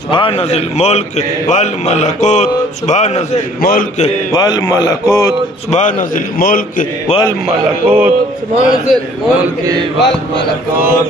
सुभान ज़िल मुल्क वल मलकूत सुभान ज़िल मुल्क वल मलकूत सुभान ज़िल मुल्क वल मलकूत सुभान ज़िल मुल्क वल मलकूत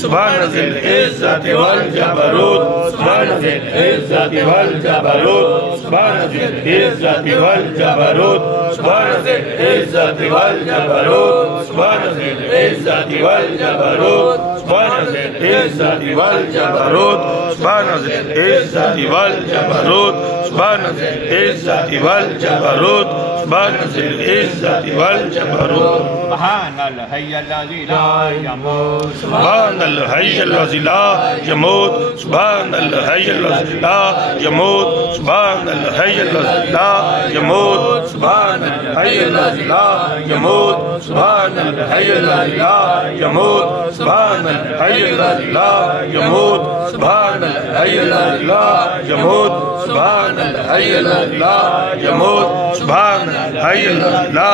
सुभान ज़िल इज़्ज़त वल जबरूत सुभान ज़िल इज़्ज़त वल जबरूत सुभान ज़िल इज़्ज़त वल जबरूत सुभान ज़िल इज़्ज़त वल जबरूत सुभान ज़िल इज़्ज़त वल जबरूत सुभान ज़िल इज़्ज़त वल जबरूत सुभान ज़िल इज़्ज़त वल जबरूत सुभान ज़िल इज़्ज़त वल जबरूत सुभान ज़िल इज़्ज़त वल जबरूत सुभानल हय्यल लज़ी ला यमूत सुभानल हय्यल लज़ी ला यमूत सुभानल हय्यल लज़ी ला यमूत सुभानल हय्यल लज़ी ला यमूत सुभानल हय्यल लज़ी ला यमूत सुभानल हय्यल लज़ी ला यमूत सुभानल हय्यल लज़ी ला यमूत सुभानल हय्यल लज़ी ला यमूत सुभानल हय्यल लज़ी ला यमूत सुभानल हय्यल लज़ी ला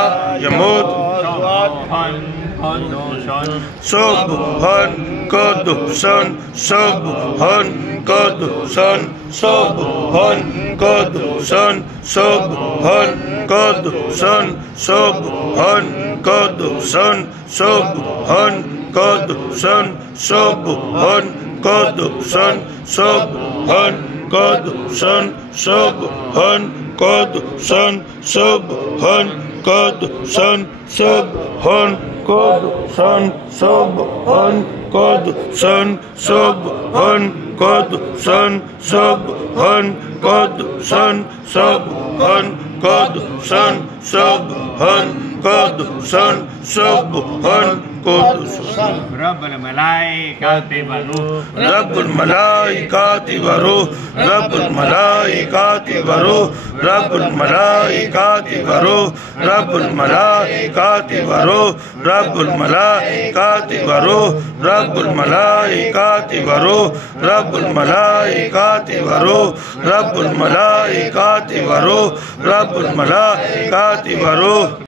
यमूत सुबहान कुद्दुसन सुबहान कुद्दुसन सुबहान कुद्दुसन सुबहान कुद्दुसन सुबहान कुद्दुसन सुबहान कुद्दुसन सुबहान कुद्दुसन सुबहान कुद्दुसन सुबहान कुद्दुसन सुबहान कुद्दुसन सुबहान कुद्दुसन सुबहान कुद्दुसन सुबहान कुद्दुसन सुबहान कुद्दुसन सुबहान कुद्दुसन सुबहान कुद्दुसन सुबहान कुद्दुसन रब्बुल मलाइकाति वरूह रब्बुल मलाइकाति वरूह रब्बुल मलाइकाति वरूह रब्बुल मलाइकाति वरूह रब्बुल मलाइकाति वरूह रब्बुल मलाइकाति वरूह रब्बुल मलाइकाति वरूह रब्बुल मलाइकाति वरूह रब्बुल मलाइकाति वरूह रब्बुल मलाइकाति वरूह